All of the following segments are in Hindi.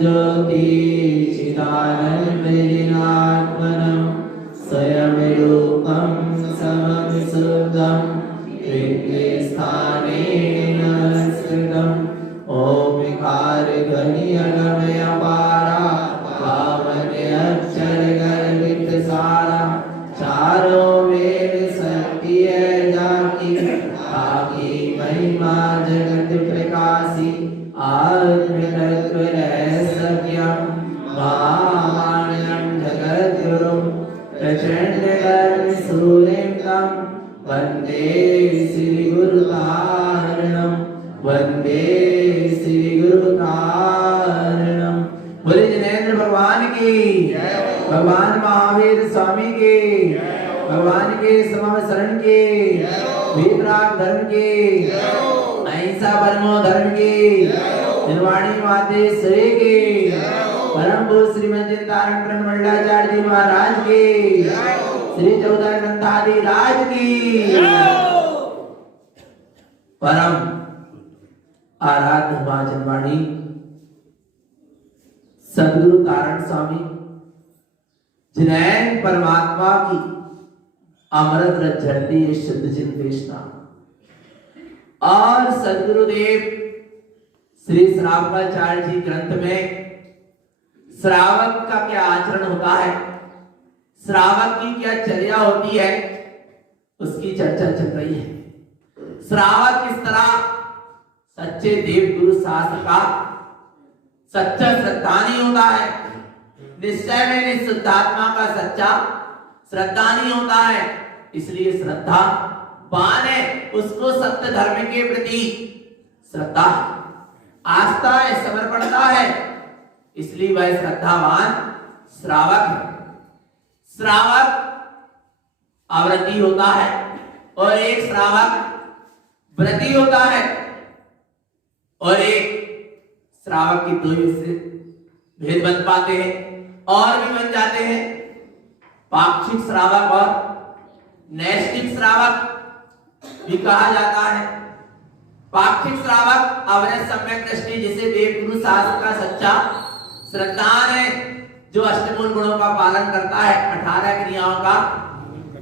ज्योति चिदानन्दविनात्मनं स्वयं रूपं समं शुद्धं स्थानेन स्थितम् ओंकार गणियगमय पारा पावने अक्षर गर्भित सारा चारों वेद सत्य जाकी आकी महिमा जगत प्रकाशी आत्म तत्व रहस्यम महामान्यम जगद्गुरुं प्रचंड कर्म सूर्यं वंदे श्री गुरुतारणं वंदे श्री गुरुतारणं। बोले जिनेंद्र भगवान की, भगवान महावीर स्वामी की, भगवान के समम शरण की, वीतराग धर्म की, अहिंसा परमो धर्म की, निर्वाणी मातेश्वरी की, परम पूज्य श्रीमद चिंतारण ब्रह्मंडाचार्य जी महाराज की, श्री 14 ग्रंथादि राज की, परम आराध्य मां जनवाणी सद्गुरु तारण स्वामी जिनैन परमात्मा की अमृत रस झरती है शुद्ध चिंतेष्टा और सद्गुरुदेव श्री श्रावकाचार्य जी ग्रंथ में श्रावक का क्या आचरण होता है, श्रावक की क्या चर्या होती है, उसकी चर्चा चल रही है। श्रावक किस तरह सच्चे देव गुरु शास्त्र का सच्चा श्रद्धानी होता है, निश्चय में निशुद्धात्मा का सच्चा श्रद्धानी होता है। इसलिए श्रद्धा बान है, उसको सत्य धर्म के प्रति श्रद्धा आस्था है, समर्पणता है, इसलिए वह श्रद्धावान श्रावक है। श्रावक आवृत्ति होता है और एक श्रावक व्रती होता है और एक श्रावक की दो से भेद बन पाते हैं और भी बन जाते हैं, पाक्षिक श्रावक और नैष्ठिक श्रावक भी कहा जाता है। पाक्षिक श्रावक अवरत सम्यक दृष्टि जिसे देवगुरु शास्त्र का सच्चा श्रद्धान है, जो अष्टमूल गुणों का पालन करता है, 18 क्रियाओं का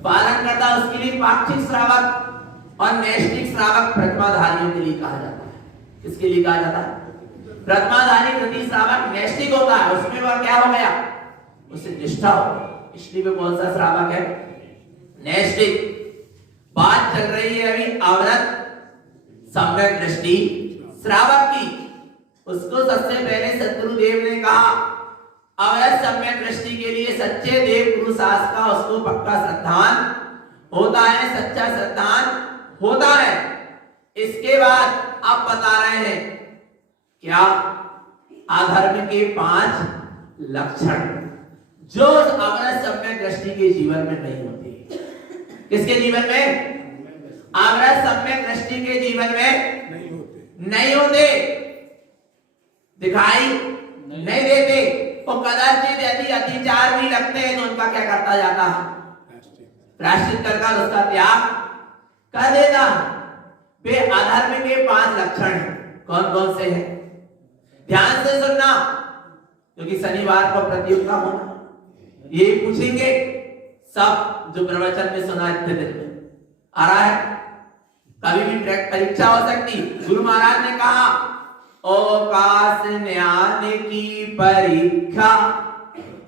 पालन करता है, उसके लिए पाक्षिक श्रावक और नैष्ठिक श्रावक प्रतिमाधारियों के लिए कहा जाता है। किसके लिए कहा जाता है? प्रतिमाधारी प्रति श्रावक नैष्ठिक होता है, उसमें वह क्या हो गया, उसे निष्ठा हो, इसलिए वो कौन सा श्रावक है? नैष्ठिक। बात चल रही है अभी अवरत सम्यक दृष्टि श्रावक की। उसको सबसे पहले सद्गुरुदेव ने कहा अवरत सम्यक दृष्टि के लिए सच्चे देव गुरु शास्त्र का उसको पक्का श्रद्धान होता है, सच्चा श्रद्धान होता है। इसके बाद आप बता रहे हैं क्या? अधर्म के 5 लक्षण जो अवरत सम्यक दृष्टि के जीवन में नहीं होते। किसके जीवन में? अवरत सम्यक दृष्टि के जीवन में नहीं होते, दिखाई नहीं देते। वो कदाचित यदि अतिचार भी लगते हैं तो उनका क्या करता जाता है? प्रायश्चित कर उसका त्याग कर देता है। वे अधर्म के 5 लक्षण हैं। कौन कौन से हैं? ध्यान से सुनना, क्योंकि शनिवार को प्रतियोगिता होना, ये पूछेंगे सब जो प्रवचन में सुना इतने दिन में आ रहा है। कभी भी परीक्षा हो सकती। गुरु महाराज ने कहा अवकाश ज्ञान की परीक्षा,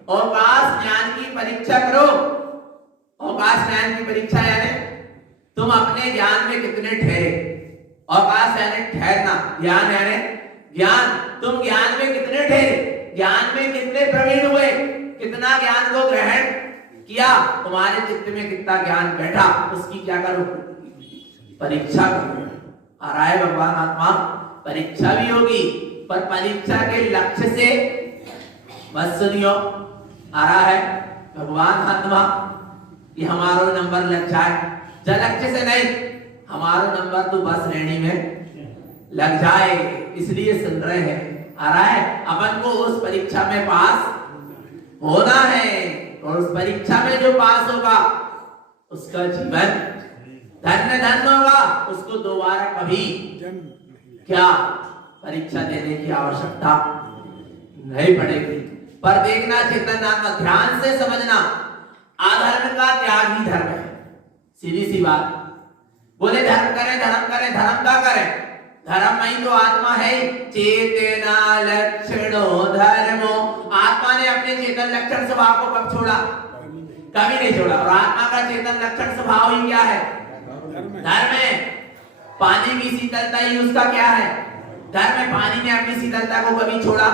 अवकाश ज्ञान की परीक्षा करो। अवकाश ज्ञान की परीक्षा यानी तुम अपने ज्ञान में कितने ठहरे। अवकाश यानी ठहरना, ज्ञान यानी ज्ञान, तुम ज्ञान में कितने ठहरे, ज्ञान में कितने प्रवीण हुए, कितना ज्ञान को ग्रहण किया, तुम्हारे चित्त में कितना ज्ञान बैठा, उसकी क्या करो? परीक्षा करो। आ रहा है भगवान आत्मा, परीक्षा भी होगी, पर परीक्षा के लक्ष्य से बस सुनियो। आ रहा है भगवान आत्मा कि हमारो नंबर लग जाए, लक्ष्य से नहीं, हमारा नंबर तो बस लेने में लग जाए, इसलिए सुन रहे हैं। आ रहा है अपन को उस परीक्षा में पास होना है, और उस परीक्षा में जो पास होगा उसका जीवन धन्य धन्य होगा। उसको दोबारा कभी क्या परीक्षा देने की आवश्यकता नहीं पड़ेगी। पर देखना चेतन आत्मा, ध्यान से समझना, अधर्म का त्याग ही धर्म है, सीधी सी बात। बोले धर्म करें, धर्म करें, धर्म का करें, धर्म में तो आत्मा है। चेतना लक्षणो धर्मो, आत्मा ने अपने चेतन लक्षण स्वभाव को कब छोड़ा? कभी नहीं छोड़ा। और आत्मा का चेतन लक्षण स्वभाव ही क्या है? धर्म है। पानी की शीतलता ही उसका क्या है? धर्म है। पानी ने अपनी शीतलता को कभी छोड़ा?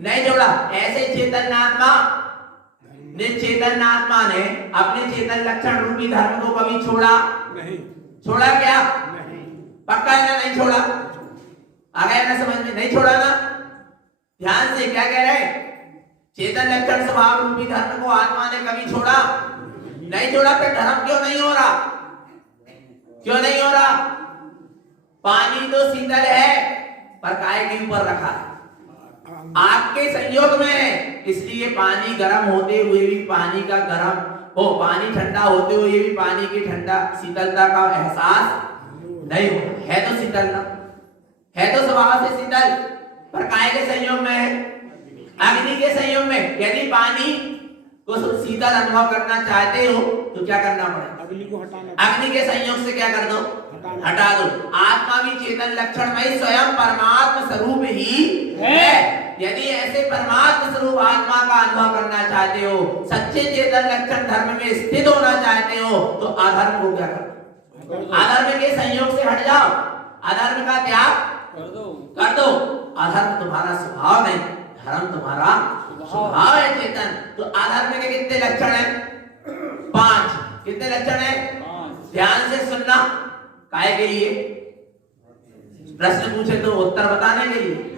नहीं छोड़ा। ऐसे चेतन आत्मा ने अपने चेतन लक्षण रूपी धर्म को कभी छोड़ा? नहीं छोड़ा। क्या पक्का है ना? नहीं छोड़ा। आ गया ना समझ में? नहीं छोड़ा ना? ध्यान से क्या कह रहे? चेतन लक्षण स्वभाव रूपी धर्म को आत्मा ने कभी छोड़ा? नहीं छोड़ा। फिर धर्म क्यों नहीं हो रहा? क्यों नहीं हो रहा? पानी तो शीतल है पर काय के ऊपर रखा है? आग के संयोग में। इसलिए पानी गर्म होते हुए भी पानी का गर्म हो, पानी ठंडा होते हुए भी पानी की ठंडा शीतलता का एहसास नहीं हो। है तो शीतल ना, है तो स्वभाव से शीतल, पर काय के संयोग में है? अग्नि के संयोग में। यदि पानी को शीतल अनुभव करना चाहते हो तो क्या करना पड़ेगा? अग्नि को हटाना। अग्नि के संयोग से क्या कर दो? हटा दो। आत्मा भी चेतन लक्षण में स्वयं परमात्मा स्वरूप ही है। यदि ऐसे परमात्मा स्वरूप आत्मा का अनुभव करना चाहते हो, सच्चे चेतन लक्षण धर्म में स्थित होना चाहते हो, तो अधर्म को क्या करो? अधर्म के संयोग से हट जाओ, अधर्म का त्याग कर दो। अधर्म तुम्हारा स्वभाव नहीं, धर्म तुम्हारा स्वभाव है चेतन। तो अधर्म के कितने लक्षण हैं? 5। कितने लक्षण हैं? ध्यान से सुनना। काय के लिए? प्रश्न पूछे तो उत्तर बताने के लिए।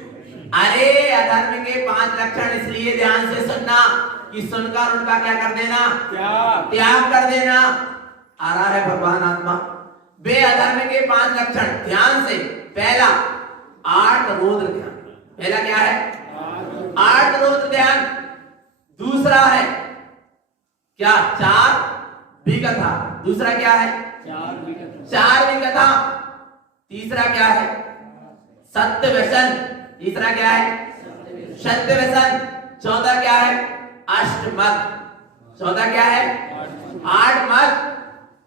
अरे अधर्म के 5 लक्षण इसलिए ध्यान से सुनना कि सुनकर उनका क्या कर देना? त्याग कर देना। आ रहा है भगवान आत्मा। बे अधर्म के 5 लक्षण ध्यान से। पहला आर्तरोध ध्यान। पहला क्या है? आर्तरोध ध्यान। दूसरा है क्या? 4 विकथा। दूसरा क्या है? 4 विकथा। तीसरा क्या है? सत्य व्यसन। तीसरा क्या है? सत्य व्यसन। चौथा क्या है? अष्टमत। चौथा क्या है? 8 मत।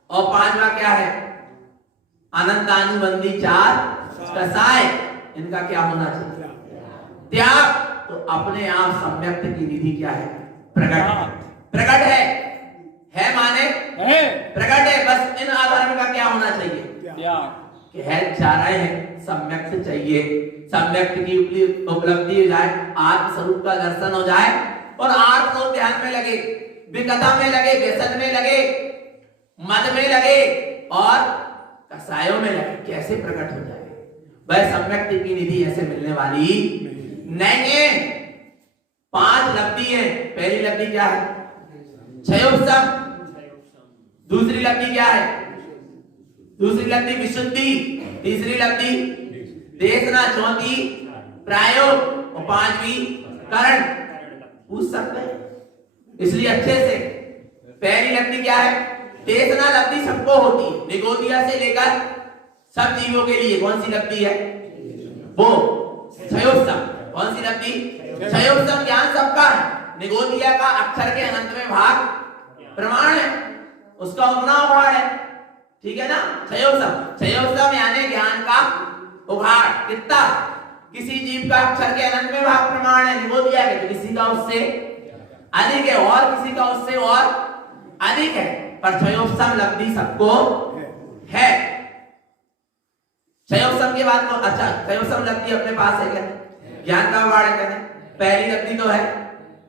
और 5वां क्या है? अनंतानुबंधी 4 कसाय। इनका क्या होना चाहिए? त्याग। तो अपने आप सम्यक्त की विधि क्या है? प्रकट। प्रकट है माने है, प्रकट है। बस इन अधर्म का क्या होना चाहिए? त्याग। है चाह रहे हैं सम्यक्त चाहिए, सम्यक्त की उपलब्धि हो जाए, आत्म स्वरूप का दर्शन हो जाए और आत्म को ध्यान में लगे, विकथा में लगे, व्यसन में लगे, मद में लगे और कसायों में लगे। कैसे प्रकट हो जाए? वह सम्यक्त की निधि ऐसे मिलने वाली नहीं है। 5 लब्धि है। पहली लब्धि क्या है? क्षयोपशम। दूसरी लब्धि क्या है? दूसरी लब्धि विशुद्धि। तीसरी लब्धि देशना। चौथी प्रायोग और 5वीं करण। पूछ सकते हैं इसलिए अच्छे से। पहली लब्धि क्या है? देशना लब्धि सबको होती है, निगोदिया से लेकर सब जीवों के लिए। कौन सी लब्धि है? वो क्षयोपशम। कौन सी लब्धि? क्षयोपशम ज्ञान सबका है। निगोदिया का अक्षर के अनंत में भाग प्रमाण है, उसका उगना उघाड़ है। ठीक है ना? क्षयोपशम यानी ज्ञान का उघाड़। कितना? किसी जीव का अक्षर के अनंत में भाग प्रमाण है निगोदिया के, तो किसी का उससे अधिक है और किसी का उससे और अधिक है, पर क्षयोपशम लब्धि सबको है। क्षयोपशम के बाद को अच्छा क्षयोपशम लब्धि अपने पास है क्या? ज्ञान का उघाड़ है। पहली लब्धि तो है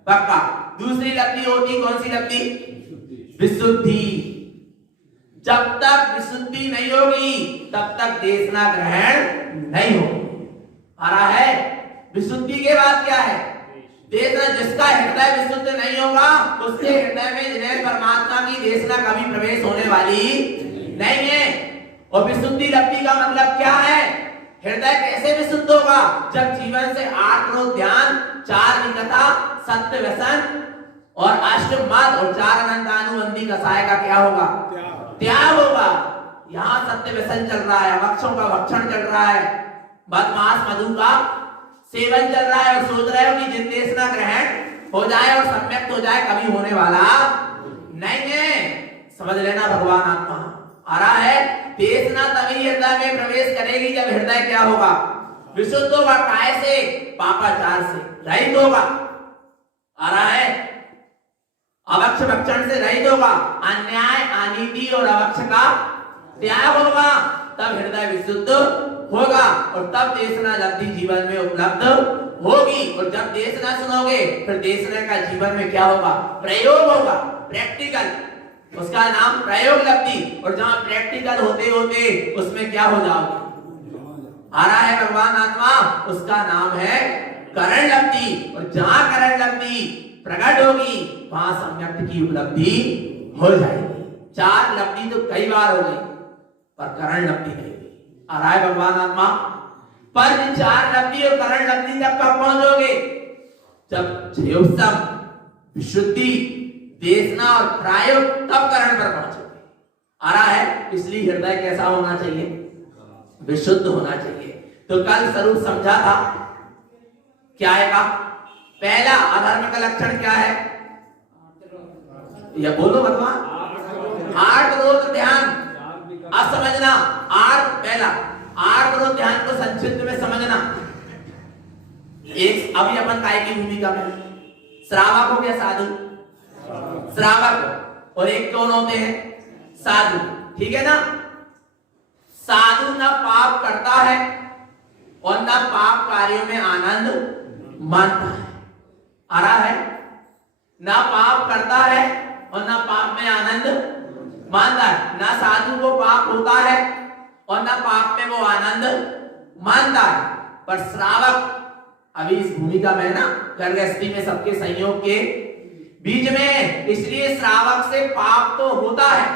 पक्का। दूसरी लब्धि होती कौन सी लब्धि? विशुद्धि। जब तक विशुद्धि नहीं होगी तब तक देशना ग्रहण नहीं होगी। आ रहा है? विशुद्धि के बाद क्या है? देशना। जिसका हृदय विशुद्ध नहीं होगा उसके हृदय में जिन्हें परमात्मा की देशना कभी प्रवेश होने वाली नहीं है। और विशुद्धि लब्धि का मतलब क्या है? हृदय कैसे विशुद्ध होगा? जब जीवन से 8 क्रोध ध्यान, 4 विकथा, सत्य व्यसन और अष्टमद और 4 अनंतानुबंधी कसाय का क्या होगा? त्याग होगा। यहाँ सत्य व्यसन चल रहा है, वक्षों का भक्षण चल रहा है, बदमाश मधु का सेवन चल रहा है और सोच रहे हो कि जिंदे हो जाए और सम्यक्त हो जाए, कभी होने वाला नहीं है। समझ लेना, भगवान आत्मा आ रहा है। देशना तभी हृदय में प्रवेश करेगी जब हृदय क्या होगा, विशुद्ध होगा, काय से, पापाचार से रहित होगा। आ रहा है, अवक्ष भक्षण से रहित होगा, अन्याय अनीति और अवक्ष का त्याग होगा, तब हृदय विशुद्ध होगा और तब देशना लब्धि जीवन में उपलब्ध होगी। और जब देशना सुनोगे फिर देशना का जीवन में क्या होगा, प्रयोग होगा, प्रैक्टिकल, उसका नाम प्रयोग लब्धि। और जहां प्रैक्टिकल होते होते उसमें क्या हो जाओगे, आ रहा है भगवान आत्मा, उसका नाम है करण लब्धि। और जहां करण लब्धि प्रकट होगी वहां सम्यक्त की उपलब्धि हो जाएगी। चार लब्धि तो कई बार हो गई पर करण लब्धि नहीं हुई। आ रहा है भगवान आत्मा, पर चार लब्धि और करण लब्धि तक कब पहुंचोगे, जब क्षयोत्सव, विशुद्धि, देशना और प्रायोग, तब करण पर पहुंचोगे। आ रहा है, इसलिए हृदय कैसा होना चाहिए, विशुद्ध होना चाहिए। तो कल स्वरूप समझा था, क्या आएगा, पहला अधर्म का लक्षण क्या है, या बोलो भगवान, आर्त क्रोध ध्यान। अब समझना, आर्त पहला, आर्त क्रोध ध्यान को संक्षिप्त में समझना। एक अभी अपन काय की भूमिका में, श्रावक हो गया साधु, श्रावक, और एक कौन होते हैं, साधु, ठीक है ना। साधु न पाप करता है और न पाप कार्यों में आनंद मानता है। आ रहा है, न पाप करता है और न पाप में आनंद मानता है। न साधु को पाप होता है और न पाप में वो आनंद मानता है। पर श्रावक अभी इस भूमिका में ना, गर्भस्थी में सबके संयोग के बीच में, इसलिए श्रावक से पाप तो होता है।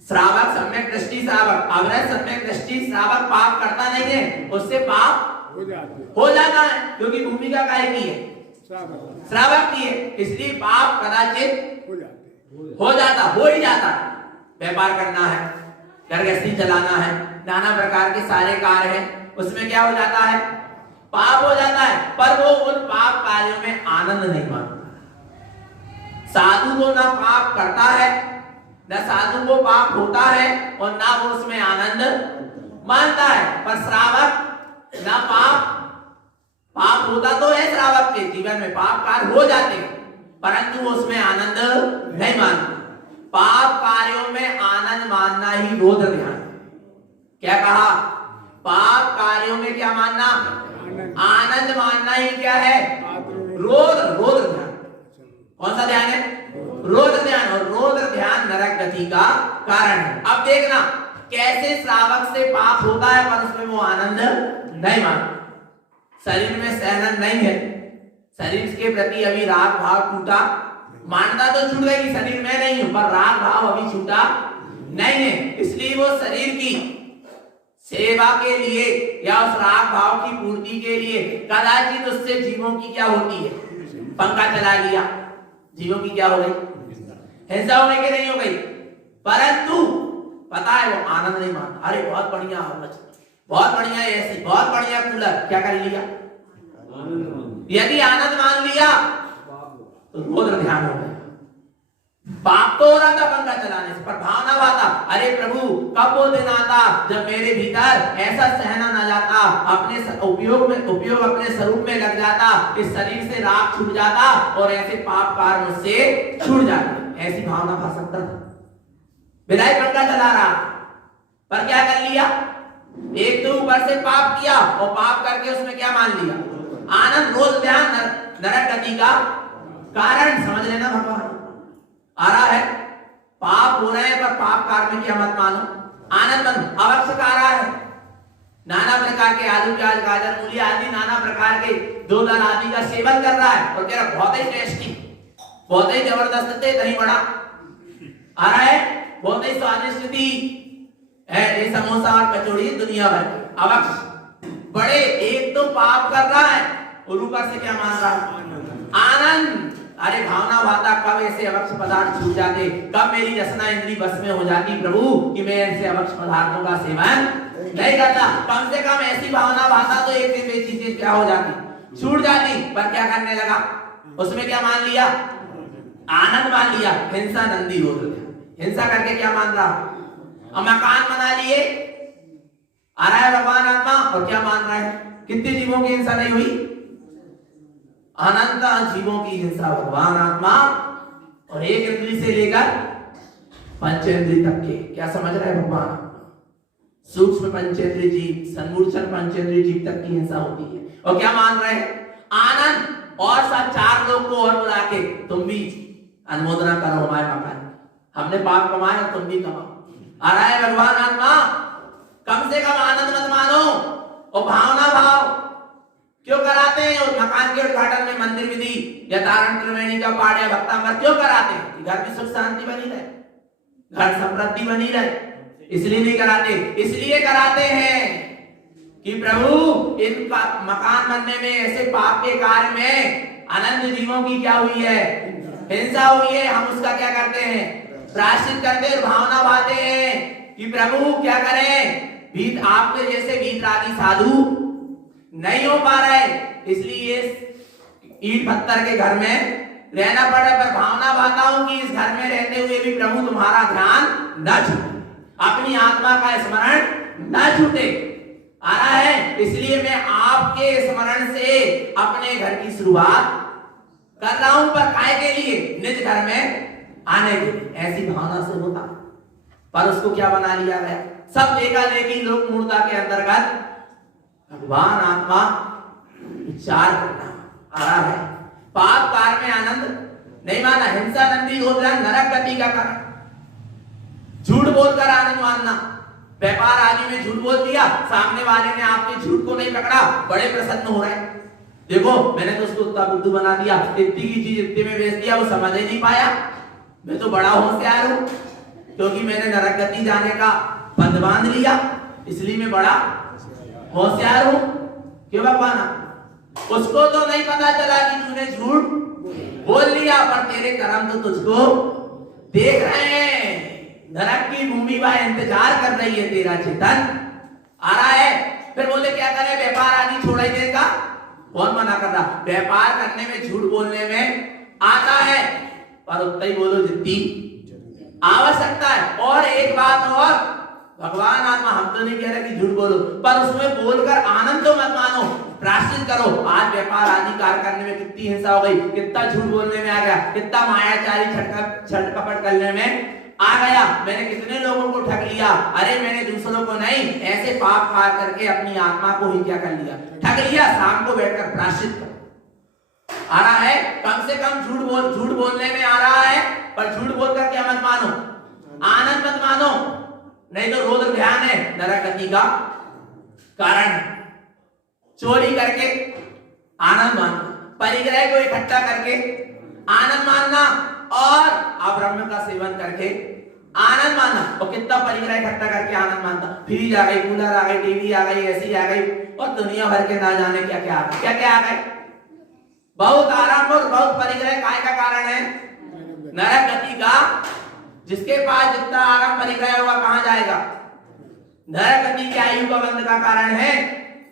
श्रावक सम्यक दृष्टि श्रावक, अवरज सम्यक दृष्टि श्रावक पाप करता नहीं है, उससे पाप हो जाता है, क्योंकि भूमिका काय की है, श्रावक की है। इसलिए पाप कदाचित हो जाता, हो ही जाता। व्यापार करना है, गृहस्थी चलाना है, नाना प्रकार के सारे कार्य हैं, उसमें क्या हो जाता है, पाप हो जाता है। पर वो उन पाप कार्यों में आनंद नहीं मानता। साधु तो ना पाप करता है, न साधु को पाप होता है और ना वो उसमें आनंद मानता है। पर श्रावक ना पाप होता तो है, श्रावक के जीवन में पाप कार्य हो जाते हैं, परंतु वो उसमें आनंद नहीं मानता। पाप कार्यों में आनंद मानना ही रौद्र ध्यान। क्या कहा, पाप कार्यों में क्या मानना, आनंद मानना ही क्या है, रौद्र ध्यान। कौन सा ध्यान है, रौद्र ध्यान। और रौद्र ध्यान नरक गति का कारण है। अब देखना कैसे श्रावक से पाप होता है पर उसमें वो आनंद नहीं मानता। शरीर में सहनन नहीं है, शरीर के प्रति अभी राग भाव टूटा, मानता तो छूट गई, शरीर में नहीं हूं, पर राग भाव अभी छूटा नहीं है। इसलिए वो शरीर की सेवा के लिए या उस राग भाव की पूर्ति के लिए कदाचित उससे जीवों की क्या होती है, पंखा चला लिया, जीवों की क्या हो गई, हिंसा होने के नहीं हो गई। परंतु पता है वो आनंद नहीं मानता। अरे बहुत बढ़िया आवाज, बहुत बढ़िया एसी, बहुत बढ़िया कूलर, क्या कर लिया, यदि आनंद मान लिया तो रौद्र ध्यान हो गया। पाप तो हो रहा था पंखा चलाने से, पर भावना आता, अरे प्रभु कब वो दिन आता जब मेरे भीतर ऐसा सहना ना जाता, अपने उपयोग अपने स्वरूप में लग जाता, इस शरीर से राग छूट जाता और ऐसे पाप कार्य मुझसे छूट जाते। ऐसी भावना खा सकता था। विदाई पंखा चला रहा, पर क्या कर लिया, एक तो ऊपर से पाप किया और पाप करके उसमें क्या मान लिया, आनंद। रोज ध्यान नरक गति का कारण। समझ लेना भगवान आ रहा है, पाप हो रहे हैं पर पाप कार्य में क्या मत मानो, आनंद मानो। अवश्य आ रहा है, नाना प्रकार के आलू प्याज गाजर मूली आदि नाना प्रकार के दो दाल आदि का सेवन कर रहा है और कह रहा बहुत ही टेस्टी, बहुत ही जबरदस्त थे, दही बड़ा आ रहा है, बहुत ही स्वादिष्ट थी, ये समोसा और कचौड़ी दुनिया भर की। अवश्य बड़े, एक तो पाप कर रहा है और ऊपर से क्या मान रहा है, आनंद। अरे भावना भाता, कब ऐसे अवक्ष पदार्थ छूट जाते, कब मेरी रसना इंद्री बस में हो जाती प्रभु कि मैं ऐसे अवक्ष पदार्थों का सेवन नहीं करता। कम से कम ऐसी भावना भाता तो एक दिन वे चीजें क्या हो जाती, छूट जाती, पर क्या करने लगा, उसमें क्या मान लिया, आनंद मान लिया। हिंसा नंदी रोध ध्यान, हिंसा करके क्या मान रहा, अब मकान बना लिए, आ रहा है भगवान आत्मा और क्या मान रहा है, कितने जीवों की हिंसा नहीं हुई, अनंत जीवों की हिंसा भगवान आत्मा, और एक इंद्री से लेकर पंचेंद्रिय तक के, क्या समझ रहा है भगवान आत्मा, सूक्ष्म पंचेंद्रिय जीव, सन्मूर्छन पंचेंद्रिय जीव तक की हिंसा होती है। और क्या मान रहे हैं, आनंद, और सब चार लोग को और बुला के तुम भी अनुमोदना करो हमारे मकान, हमने पाप कमाए और तुम भी कमाओ। आ रहा है भगवान आत्मा, कम से कम आनंद मत मानो और भावना भाव क्यों कराते हैं, उस मकान के उद्घाटन में मंदिर विधि या धारण त्रिवेणी का पाठ या भक्तामृत क्यों कराते हैं, कि घर में सुख शांति बनी रहे, घर समृद्धि बनी रहे, इसलिए नहीं कराते। इसलिए कराते हैं कि प्रभु इनका मकान बनने में, ऐसे पाप के कार्य में अनंत जीवों की क्या हुई है, हिंसा हुई है, हम उसका क्या करते हैं, प्रायश्चित करते हैं, भावना भाते हैं कि प्रभु क्या करें, भीत आपके जैसे भीतरागी साधु नहीं हो पा रहे, इसलिए ईंट पत्थर के घर में रहना पड़े, पर भावना भाता हूं कि इस घर में रहते हुए भी प्रभु तुम्हारा ध्यान न छूटे, अपनी आत्मा का स्मरण न छूटे। आ रहा है, इसलिए मैं आपके स्मरण से अपने घर की शुरुआत कर रहा हूं, पर काय के लिए, निज घर में आने के लिए, ऐसी भावना से होता, पर उसको क्या बना लिया गया, सब देखा देखी लोक मूर्ता के अंतर्गत भगवान आत्मा विचार करना। आ रहा है, पाप कार्य में आनंद नहीं माना, हिंसा नंदी गोत्रा नरक गति का कारण, झूठ बोलकर आनंद मानना, व्यापार आदि में झूठ बोल दिया, सामने वाले ने आपके झूठ को नहीं पकड़ा, बड़े प्रसन्न हो रहे, देखो मैंने तो उसको उतना बुद्धू बना दिया, इतनी की चीज इतने में बेच दिया, वो समझ ही नहीं पाया, मैं तो बड़ा होशियार हूं, क्योंकि मैंने नरक गति जाने का बंध बांध लिया, इसलिए मैं बड़ा होशियार हूं। क्यों भगवान, उसको तो नहीं पता चला कि तूने झूठ बोल लिया, पर तेरे कर्म तो तुझको देख रहे हैं, नरक की भूमि वह इंतजार कर रही है, तेरा चेतन आ रहा है। फिर बोले क्या करे, व्यापार आदि छोड़ देगा, कौन मना कर रहा, व्यापार करने में झूठ बोलने में आता है, पर उतना ही बोलो जितनी आवश्यकता है। और एक बात और, भगवान आत्मा, हम तो नहीं कह रहे कि झूठ बोलो, पर उसमें बोलकर आनंद तो मत मानो, प्रायश्चित करो। आज व्यापार आदि कार्य करने में कितनी हिंसा हो गई, कितना झूठ बोलने में आ गया, कितना मायाचारी छट कपट करने में आ गया, मैंने कितने लोगों को ठग लिया, अरे मैंने दूसरों को नहीं, ऐसे पाप कार्य करके अपनी आत्मा को ही क्या कर लिया, ठग लिया। शाम को बैठकर प्रायश्चित करो। आ रहा है, कम से कम झूठ बोलने में आ रहा है, पर झूठ बोलकर क्या मत मानो, आनंद मत मानो, नहीं तो रोध ध्यान है, नरक गति का कारण है। चोरी करके आनंद मानना, परिग्रह को इकट्ठा करके आनंद मानना, और अब्रह्म का सेवन करके आनंद मानना। और कितना परिग्रह इकट्ठा करके आनंद मानता, फ्रिज आ गई, कूलर आ गई, टीवी आ गई, एसी आ गई, और दुनिया भर के ना जाने क्या क्या आ गए, क्या क्या आ गए, बहुत आराम और बहुत परिग्रह काय का कारण है, नरक गति का। जिसके पास जितना आराम परिग्रह होगा कहां जाएगा, नरक गति की आयु का बंध का कारण है।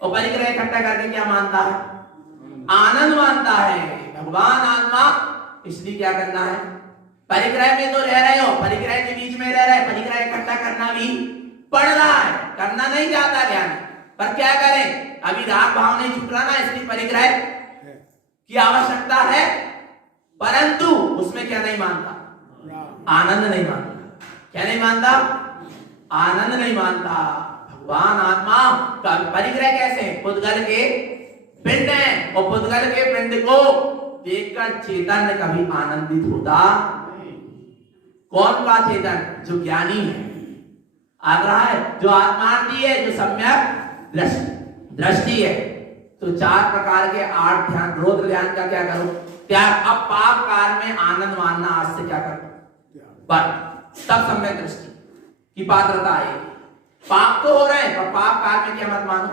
और परिग्रह इकट्ठा करके क्या मानता है, आनंद मानता है। भगवान आत्मा, इसलिए क्या करना है, परिग्रह में तो रह रहे हो, परिग्रह के बीच में रह रहे, परिग्रह इकट्ठा करना भी पड़ रहा है, करना नहीं चाहता ज्ञान, पर क्या करें, अभी राग भाव नहीं छूट रहा ना, इसलिए परिग्रह की आवश्यकता है, परंतु उसमें क्या नहीं मानता, आनंद नहीं मानता। क्या नहीं मानता, आनंद नहीं मानता। भगवान आत्मा का परिग्रह कैसे, पुद्गल के पिंड है, और पुद्गल के पिंड को देखकर चेतन कभी आनंदित होता। कौन का चेतन, जो ज्ञानी है, आ रहा है, जो आत्मार्थी है, जो सम्यक दृष्टि है। तो चार प्रकार के 8 ध्यान, रोध ध्यान का क्या करो, त्याग। अब पाप कार्य में आनंद मानना आज से क्या करो, पर तब सम्यक दृष्टि की पात्रता आएगी। पाप तो हो रहे हैं, पर पाप कार्य में क्या मत मानो,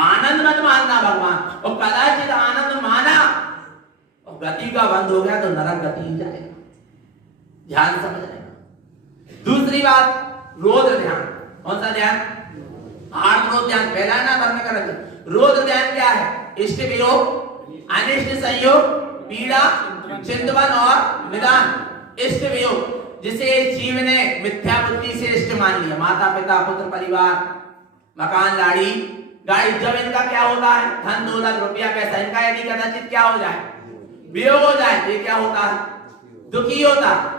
आनंद मत मानना भगवान। और कदाचित आनंद माना और गति का बंद हो गया तो नरक गति ही जाएगा, ध्यान समझ लेना। दूसरी बात, रोध ध्यान। कौन सा ध्यान, आर्म रोध ध्यान, पहला है ना धर्म का लक्षण। रोध ध्यान क्या है, इष्ट वियोग, अनिष्ट संयोग, पीड़ा, चिंतवन और निदान। इष्ट वियोग जिसे जीव ने मिथ्या बुद्धि से इष्ट मान लिया, माता पिता पुत्र परिवार मकान गाड़ी, जब इनका क्या होता है, धन दौलत रुपया पैसा, इनका यदि कदाचित क्या हो जाए, वियोग हो जाए, ये क्या होता है, दुखी होता है।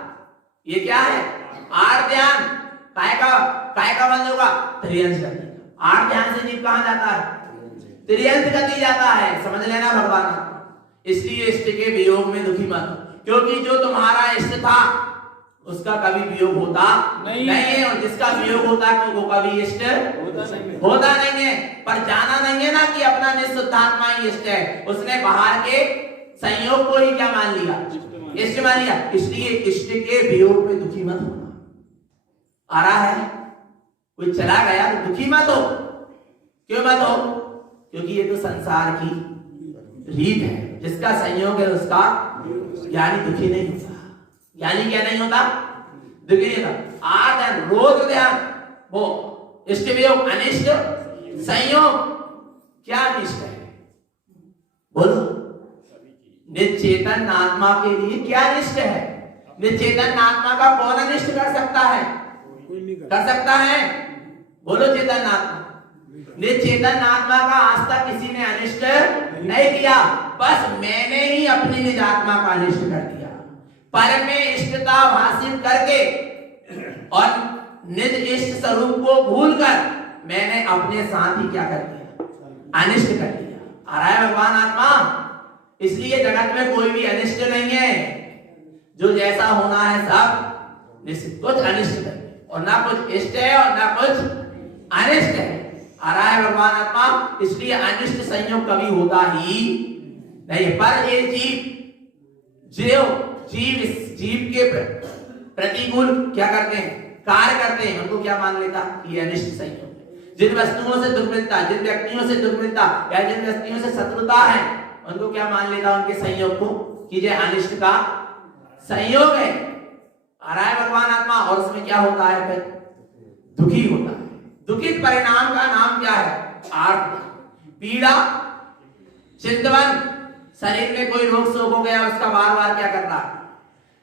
ये क्या है, आर्त ध्यान, काय का बंद होगा, त्रियंश गति। आर्त ध्यान से जीव कहां जाता है, त्रियंश गति जाता है, समझ लेना भगवान। इसलिए इष्ट के वियोग में दुखी मत, क्योंकि जो तुम्हारा इष्ट था उसका कभी वियोग होता नहीं है, और जिसका वियोग होता है वो कभी इष्ट होता नहीं है। पर जाना नहीं है ना कि अपना निःशुद्धात्मा ही इष्ट है, उसने बाहर के संयोग को ही क्या मान लिया, इष्ट मान लिया। इसलिए इष्ट के वियोग में दुखी मत होना। आ रहा है, कोई चला गया तो दुखी मत हो। क्यों मत हो, क्योंकि ये तो संसार की रीत है, जिसका संयोग है उसका ज्ञानी दुखी नहीं होता। ज्ञानी क्या नहीं होता, दुखी नहीं होता। आदर रोग ध्यान, वो इष्ट वियोग, अनिष्ट संयोग, क्या अनिष्ट है बोलो, निश्चेतन आत्मा के लिए क्या अनिष्ट है। निश्चेतन आत्मा का कौन अनिष्ट कर सकता है, कर सकता है बोलो, चेतन आत्मा। निश्चेतन आत्मा का आज तक किसी ने अनिष्ट नहीं किया, बस मैंने ही अपनी निज आत्मा का अनिष्ट कर दिया। पर में इष्टता हासिल करके और निज इष्ट स्वरूप को भूलकर मैंने अपने साथ ही क्या कर दिया, अनिष्ट कर दिया। आ रहा है भगवान आत्मा। इसलिए जगत में कोई भी अनिष्ट नहीं है, जो जैसा होना है सब निश्चित, कुछ अनिष्ट है और ना कुछ इष्ट है और ना कुछ अनिष्ट है। आ रहा है भगवान आत्मा। इसलिए अनिष्ट संयोग कभी होता ही नहीं। पर ये जीव के प्रतिकूल क्या करते हैं, कार्य करते हैं, उनको क्या मान लेता, ये अनिष्ट संयोग है। जिन वस्तुओं से दुख मिलता, जिन व्यक्तियों से दुख मिलता या जिन व्यक्तियों से शत्रुता है, उनको क्या मान लेता, उनके संयोग को कि ये अनिष्ट का संयोग है। आ रहा है भगवान आत्मा। और उसमें क्या होता है, फिर दुखी होता है। दुखित परिणाम का नाम क्या है, आर्त, पीड़ा, चिंतवन। शरीर में कोई रोग शोक हो गया, उसका बार बार क्या कर रहा है,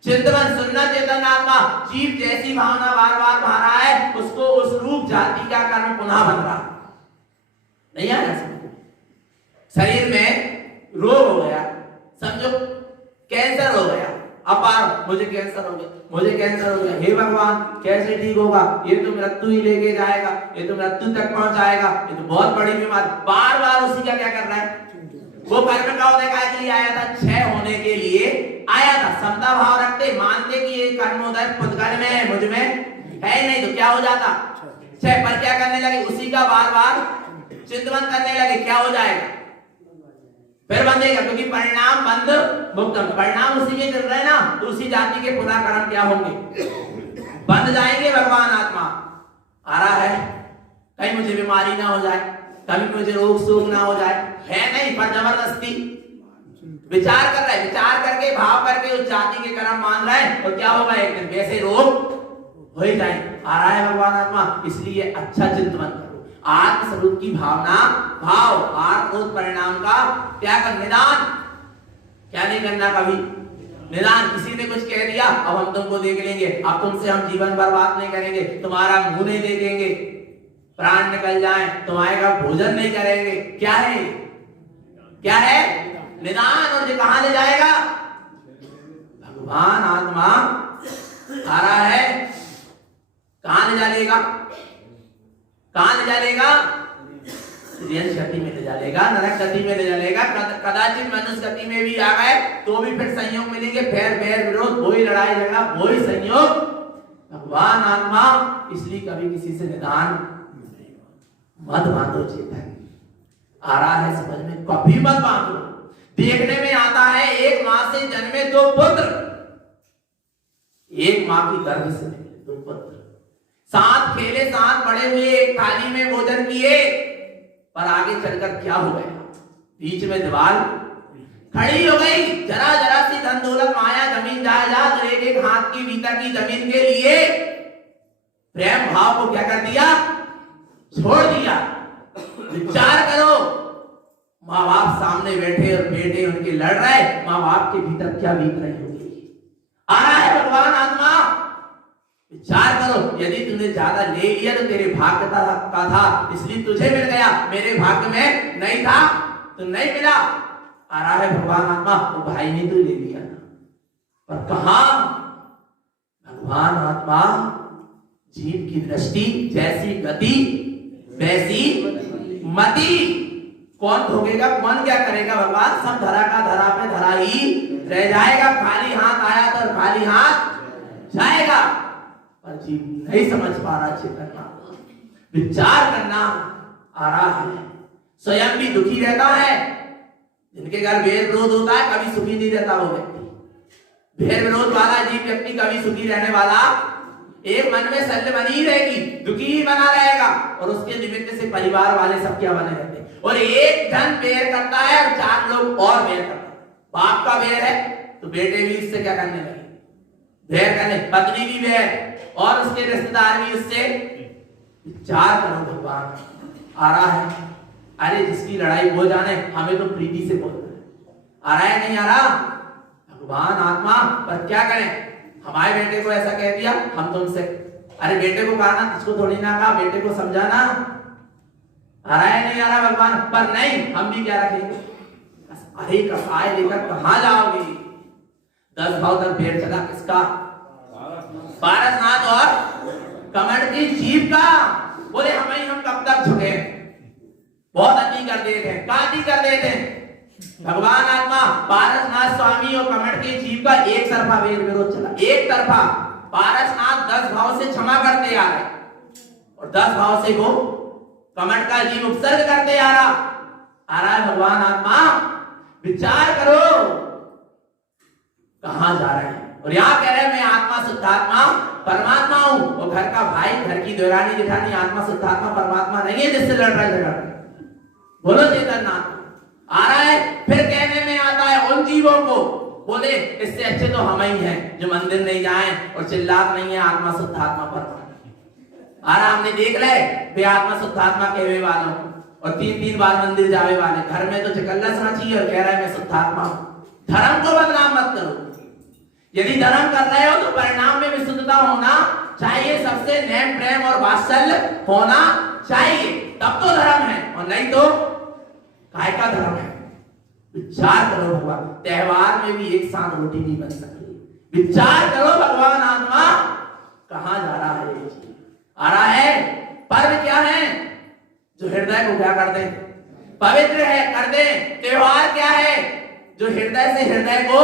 चिंतवन। सुनना चेतन आत्मा, जीव जैसी भावना बार बार भा रहा है, उसको उस रूप जाति का कर्म पुनः बन रहा नहीं है। शरीर में रोग हो गया, समझो कैंसर हो गया, अपार मुझे कैंसर हो गया, मुझे कैंसर हो गया, हे भगवान कैसे ठीक होगा, ये तो मृत्यु ही लेके जाएगा, ये तो मृत्यु तक पहुंचाएगा, ये तो बहुत बड़ी बीमारी। बार बार उसी का क्या कर रहा है, वो कर्म का उदय के लिए आया था, क्षय होने के लिए आया था। समता भाव रखते, मानते कि ये कर्म उदय पुद्गल में है, मुझ में है नहीं, तो क्या हो जाता, क्षय। पर क्या करने लगे, उसी का बार बार चिंतन करने लगे, क्या हो जाएगा, फिर बंधेगा। क्योंकि परिणाम बंध मुक्तम, परिणाम उसी के चल रहे हैं ना, तो उसी जाति के पुनः कर्म क्या होंगे, बंध जाएंगे। भगवान आत्मा आ रहा है, कहीं मुझे बीमारी ना हो जाए, कभी मुझे रोग शोक ना हो जाए, है नहीं, पर जबरदस्ती विचार कर रहे हैं, विचार करके भाव करके उस जाति के कर्म मान रहे हैं, और क्या होगा, एक दिन वैसे रोग हो ही जाए। आ रहा है भगवान आत्मा। इसलिए अच्छा चिंतन करो, आत्म स्वरूप की भावना, भाव, आत्म परिणाम का त्याग, निदान क्या नहीं करना कभी, निदान। किसी ने कुछ कह दिया, अब हम तुमको देख लेंगे, अब तुमसे हम जीवन बर्बाद नहीं करेंगे, तुम्हारा मुंह नहीं देखेंगे, प्राण निकल जाए तुम्हारे का भोजन नहीं करेंगे, क्या है, क्या है, निदान। और ये कहां ले जाएगा, भगवान आत्मा आ रहा है, कहां ले जाएगा, कहां ले जाएगा, त्रियंश गति में ले जाएगा, नरक गति में ले जाएगा। कदाचित मनुष्य गति में भी आ गए तो भी फिर संयोग मिलेंगे, फिर बैर विरोध, वही लड़ाई झगड़ा, वही संयोग। भगवान आत्मा। इसलिए कभी किसी से निदान मत बांधो, चेतन आ रहा है समझ में, कभी मत बांधो। देखने में आता है, एक मां से जन्मे दो पुत्र, एक मां की गर्भ से निकले दो पुत्र, साथ खेले, साथ बड़े हुए, एक थाली में भोजन किए, पर आगे चलकर क्या हो गया, बीच में दीवार खड़ी हो गई। जरा जरा सी धन दौलत माया जमीन जायदाद, एक एक हाथ की भीतर की जमीन के लिए प्रेम भाव को क्या कर दिया, छोड़ दिया। विचार करो, माँ बाप सामने बैठे और बेटे उनके लड़ रहे, माँ बाप के भीतर क्या बीत रही होगी। आ रहा है भगवान आत्मा, विचार करो, यदि तूने ज्यादा ले लिया तो तेरे भाग्य का था, इसलिए तुझे मिल गया, मेरे भाग्य में नहीं था तो नहीं मिला। आ रहा है भगवान आत्मा, वो भाई ने तो ले लिया ना, पर कहा भगवान आत्मा, जीव की दृष्टि जैसी गति वैसी मति। कौन भोगेगा, कौन क्या करेगा भगवान, सब धरा का धरा पे धरा ही रह जाएगा। खाली हाथ आया तो खाली हाथ जाएगा। पर जीव नहीं समझ पा रहा, चेतना विचार करना आ रहा है, स्वयं भी दुखी रहता है। जिनके घर भेद विरोध होता है कभी सुखी नहीं रहता वो व्यक्ति। भेद विरोध वाला जीव व्यक्ति कभी सुखी रहने वाला, एक मन में शल्य बनी ही रहेगी, दुखी ही बना रहेगा, और उसके निमित्त से परिवार वाले सब क्या बने रहते हैं। और एक जन बेर करता है और चार लोग और बेर करते हैं। बाप का बेर है तो बेटे भी उससे क्या करने लगे, बेर करने, पत्नी भी बेर और उसके रिश्तेदार भी उससे। विचार करो, भगवान आ रहा है। अरे जिसकी लड़ाई वो जाने, हमें तो प्रीति से बोलना है। आ रहा है नहीं आ रहा भगवान आत्मा, पर क्या करें, हमारे बेटे को ऐसा कह दिया, हम तुमसे, अरे बेटे को कहा ना, इसको थोड़ी ना कहा, बेटे को समझाना। आ रहा है नहीं आ रहा भगवान, पर नहीं, हम भी क्या रखेंगे, अरे कसाय लेकर कहां जाओगे। 10 भाव तक भेड़ चला किसका, पारसनाथ और कमर की जीव का। बोले हम कब तक झुके, बहुत अति कर देते हैं, काटी कर देते हैं। भगवान आत्मा, पारसनाथ स्वामी और कमर के जीव का एक तरफा विरोध चला, एक तरफा। पारसनाथ 10 भाव से क्षमा करते आ रहे और 10 भाव से वो कमर का जीव उपसर्ग करते आ रहा है भगवान आत्मा। विचार करो कहां जा रहे हैं। और यहां कह रहे हैं मैं आत्मा शुद्धात्मा परमात्मा हूं, और घर का भाई, घर की देवरानी जेठानी आत्मा शुद्धात्मा परमात्मा नहीं है जिससे लड़ रहा है। बोलो चेतननाथ। आ रहा है, फिर कहने में आता है उन जीवों को, बोले इससे अच्छे तो हम ही हैं जो मंदिर नहीं जाए और चिल्लात नहीं है आत्मा शुद्धात्मा परमात्मा। आ रहा, हमने देख ले वे आत्मा शुद्धात्मा कहवे वालों और 3-3 बार मंदिर जावे वाले, घर में तो चकल्ला साची और कह रहा है मैं शुद्धात्मा हूं। धर्म को बदनाम मत करो। यदि धर्म कर रहे हो तो परिणाम में विशुद्धता होना चाहिए, सबसे नेम प्रेम और वात्सल्य होना चाहिए, तब तो धर्म है, और नहीं तो काय का धर्म है। विचार करो भगवान, त्योहार में भी एक साथ रोटी नहीं बन सकती। विचार करो भगवान आत्मा कहां जा रहा है। आ रहा है, पर्व क्या है जो हृदय को क्या कर दे, पवित्र है कर दे। त्योहार क्या है जो हृदय से हृदय को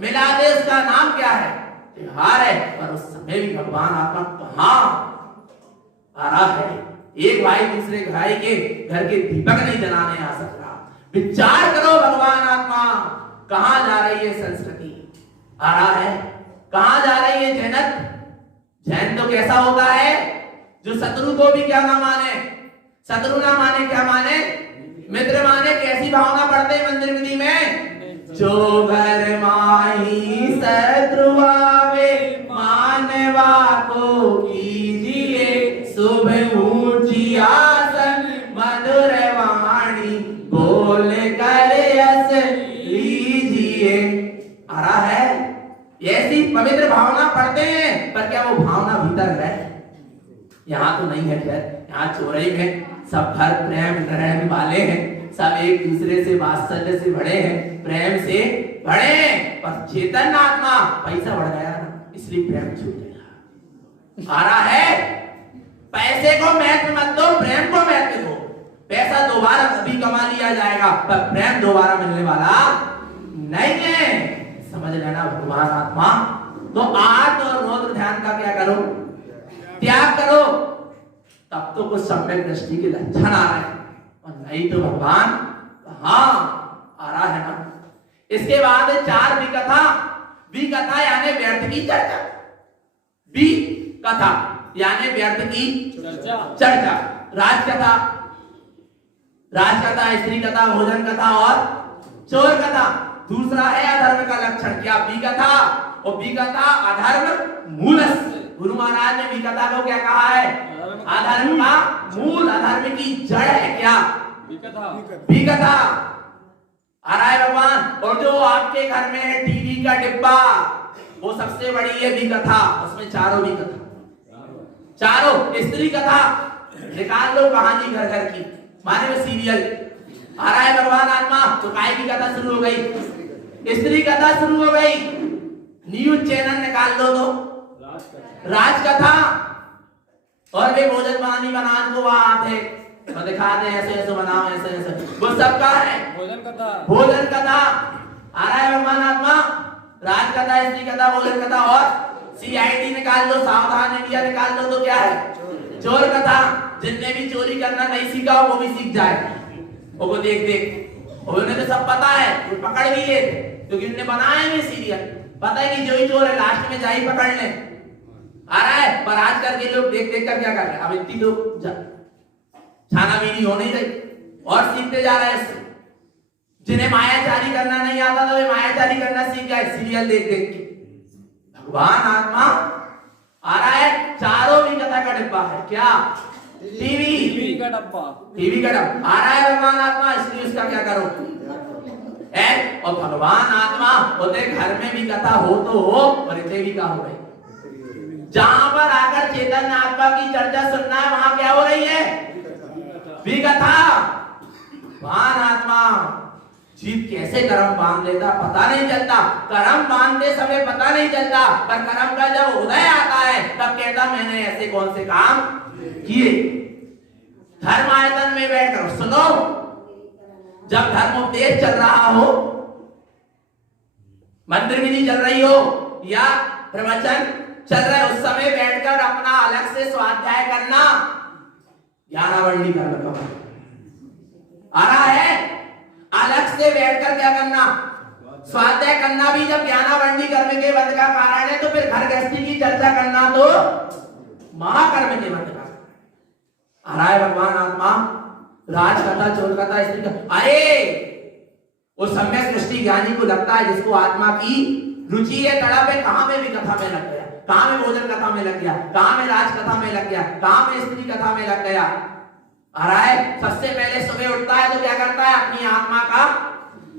मिला दे, उसका नाम क्या है, त्योहार है। पर उस समय भी भगवान आत्मा कहां आ रहा है। एक भाई दूसरे भाई के घर के दीपक नहीं जलाने आ सकता। विचार करो भगवान आत्मा कहां जा रही है संस्कृति। आ रहा है, कहां जा रही है जैनत। जैन तो कैसा होता है जो शत्रु को भी क्या ना माने, शत्रु ना माने क्या माने, मित्र माने। कैसी भावना पढ़ते मंदिर विधि में, जो घर माही शत्रु आवे मानवा को कीजिए, शुभ ऊंची आसन मधुर वाणी बोल कर यश लीजिए। आ रहा है, ऐसी पवित्र भावना पढ़ते हैं, पर क्या वो भावना भीतर है। यहाँ तो नहीं है खैर, यहाँ चोरई में सब भर प्रेम रहने वाले हैं, सब एक दूसरे से वात्सल्य से भरे हैं, प्रेम से भरे हैं। पर चेतन आत्मा पैसा बढ़ गया ना, इसलिए प्रेम छूट गया। आ रहा है, पैसे को महत्व मत दो, प्रेम को महत्व दो। पैसा दोबारा कभी कमा लिया जाएगा, पर प्रेम दोबारा मिलने वाला नहीं है, समझ लेना भगवान आत्मा। तो आर्त और रौद्र ध्यान का क्या करो, त्याग करो, तब तो कुछ सम्यक दृष्टि के लक्षण आ रहे हैं, और नहीं तो भगवान हाँ आ रहा है ना। इसके बाद 4 विकथा। विकथा यानी व्यर्थ की चर्चा, विकथा यानी व्यर्थ की चर्चा। राजकथा, राजकथा, स्त्री कथा, भोजन कथा और चोर कथा। दूसरा है अधर्म का लक्षण, क्या विकथा, और विकथा अधर्म मूलस्य। गुरु महाराज ने विकथा को क्या कहा है, अधर्म का मूल, अधर्म की जड़ है क्या विकथा आ रहा है भगवान। और जो आपके घर में है टीवी का डिब्बा, वो सबसे बड़ी है विकथा, उसमें चारों विकथा, चारों स्त्री कथा निकाल लो, कहानी घर घर की, माने में सीरियल आ रहा है भगवान आत्मा। तो काय की कथा शुरू हो गई, स्त्री कथा शुरू हो गई। न्यूज चैनल निकाल दो तो राज कथा, और वे भोजन पानी बनाने को वहां आते तो दिखाते ऐसे ऐसे बनाओ, ऐसे ऐसे, वो सबका है भोजन कथा। भोजन कथा आ रहा है भगवान आत्मा, राज कथा, स्त्री कथा, भोजन कथा। और सीआईडी निकाल लो, सावधान इंडिया निकाल लो, तो क्या है चोर कथा। जिनने भी चोरी करना नहीं सीखा हो वो भी सीख जाए, वो देख देख, और उन्हें तो सब पता है, वो पकड़ भी लेते क्योंकि उन्होंने बनाए हुए सीरियल, पता है कि जो ही चोर है लास्ट में जाई पकड़ ले आ रहा है। पर आजकल के लोग देख देख कर क्या कर रहे हैं, अब इतनी लोग छानाबीनी हो नहीं रही और सीखते जा रहे हैं इससे। जिन्हें मायाचारी करना नहीं आता था वे मायाचारी करना सीख गए सीरियल देख देख के। भगवान आत्मा आ रहा है, चारों भी कथा का डिब्बा है, क्या टीवी का डब्बा, टीवी का डब्बा आ रहा है भगवान आत्मा। इसलिए उसका क्या करो है। और भगवान आत्मा होते घर में भी कथा हो तो हो, और इतने भी का हो रही, जहां पर आकर चैतन्य आत्मा की चर्चा सुनना है वहां क्या हो रही है, विकथा। भगवान आत्मा जीव कैसे कर्म बांध लेता पता नहीं चलता, कर्म बांधते समय पता नहीं चलता, पर कर्म का जब उदय आता है तब कहता मैंने ऐसे कौन से काम किए। धर्मायतन में बैठकर सुनो, जब धर्मोपदेश चल रहा हो, मंत्र विधि चल रही हो या प्रवचन चल रहा है, उस समय बैठकर अपना अलग से स्वाध्याय करना, ज्ञानावली करना आ रहा है। अलग से बैठकर क्या करना, स्वाध्याय करना भी जब ज्ञानावली करने के वध का कारण है, तो फिर घर गृहस्थी की चर्चा करना तो महाकर्म के वध का आ रहा है भगवान आत्मा। राज कथा, चोर कथा, स्त्री कथा, अरे वो सम्यक दृष्टि ज्ञानी को लगता है जिसको आत्मा की रुचि है, तड़प है, कहां में भी कथा में लग गया, कहां में भोजन कथा में लग गया, कहां में राज कथा में लग गया, कहां में स्त्री कथा में लग गया आ रहा है। सबसे पहले सुबह उठता है तो क्या करता है, अपनी आत्मा का